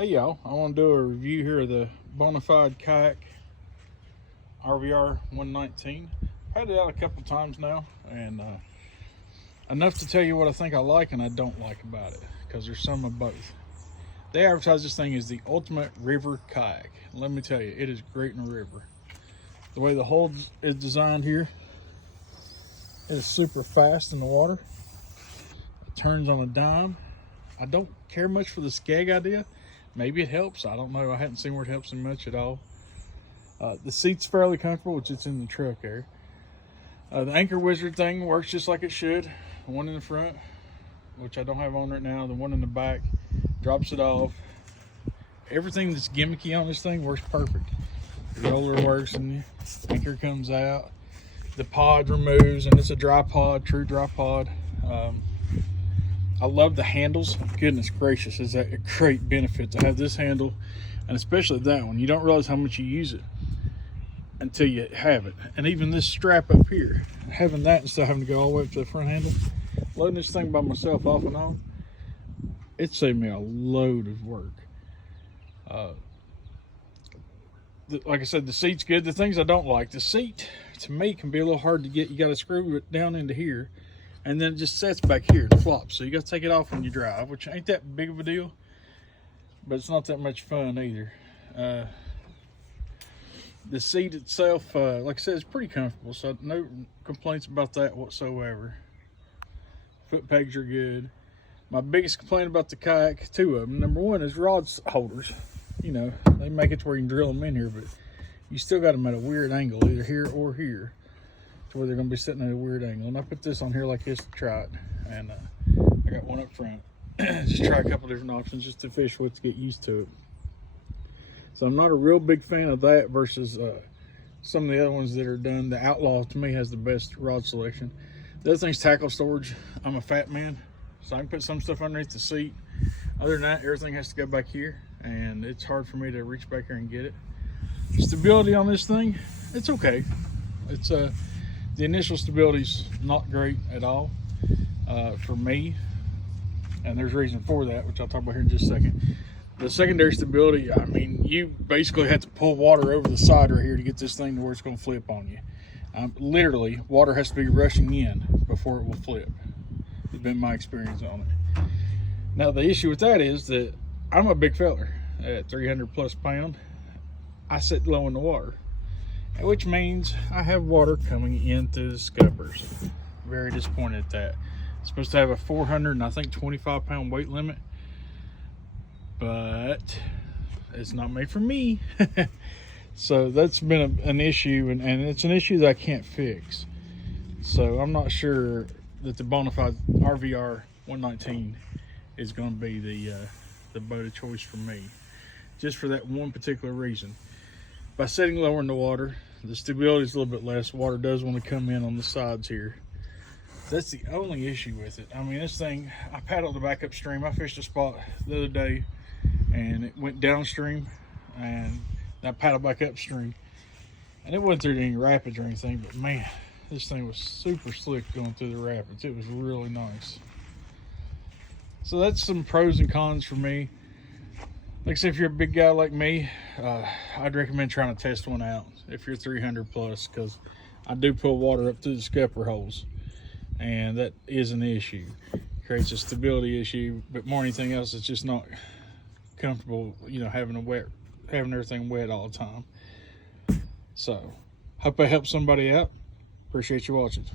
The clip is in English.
Hey y'all, I want to do a review here of the Bonafide kayak RVR 119. I've had it out a couple times now, and enough to tell you what I think I like and I don't like about it, because there's some of both. They advertise this thing as the ultimate river kayak. Let me tell you, it is great in the river. The way the hull is designed here, it is super fast in the water. It turns on a dime. I don't care much for the skeg idea. Maybe it helps, I don't know. I haven't seen where it helps him much at all. The seat's fairly comfortable, which it's in the truck there. The anchor wizard thing works just like it should. The one in the front, which I don't have on right now, the one in the back drops it off. Everything that's gimmicky on this thing works perfect. The roller works and the anchor comes out. The pod removes, and it's a dry pod, true dry pod. I love the handles. Goodness gracious, is that a great benefit to have this handle, and especially that one. You don't realize how much you use it until you have it. And even this strap up here, having that instead of having to go all the way up to the front handle, loading this thing by myself off and on, it saved me a load of work. Like I said, the seat's good. The things I don't like, the seat to me can be a little hard to get. You got to screw it down into here, and then it just sets back here and flops. So you got to take it off when you drive, which ain't that big of a deal, but it's not that much fun either. The seat itself, like I said, is pretty comfortable, so no complaints about that whatsoever. Foot pegs are good. My biggest complaint about the kayak, two of them. Number one is rod holders. You know, they make it to where you can drill them in here, but you still got them at a weird angle, either here or here, to where they're going to be sitting at a weird angle. And I put this on here like this to try it, and I got one up front. Just try a couple different options just to fish with, to get used to it. So I'm not a real big fan of that versus some of the other ones that are done. The Outlaw, to me, has the best rod selection. The other thing's tackle storage. I'm a fat man, so I can put some stuff underneath the seat. Other than that, everything has to go back here, and it's hard for me to reach back here and get it. Stability on this thing, it's okay. It's the initial stability's not great at all for me, and there's a reason for that, which I'll talk about here in just a second. The secondary stability, I mean, you basically have to pull water over the side right here to get this thing to where it's going to flip on you. Literally, water has to be rushing in before it will flip. It's been my experience on it. Now, the issue with that is that I'm a big feller. At 300 plus pound, I sit low in the water, which means I have water coming into the scuppers. Very disappointed at that. It's supposed to have a 400 and I think 25 pound weight limit, but it's not made for me. So that's been an issue, and it's an issue that I can't fix. So I'm not sure that the Bonafide RVR 119 is going to be the boat of choice for me, just for that one particular reason. By setting lower in the water, the stability is a little bit less. Water does want to come in on the sides here. That's the only issue with it. I mean, this thing, I paddled the back upstream. I fished a spot the other day, and it went downstream, and I paddled back upstream, and it wasn't through any rapids or anything, but man, this thing was super slick going through the rapids. It was really nice. So that's some pros and cons for me. Like I said, if you're a big guy like me, I'd recommend trying to test one out if you're 300 plus, because I do pull water up through the scupper holes, and that is an issue. It creates a stability issue, but more than anything else, it's just not comfortable, you know, having everything wet all the time. So hope I helped somebody out. Appreciate you watching.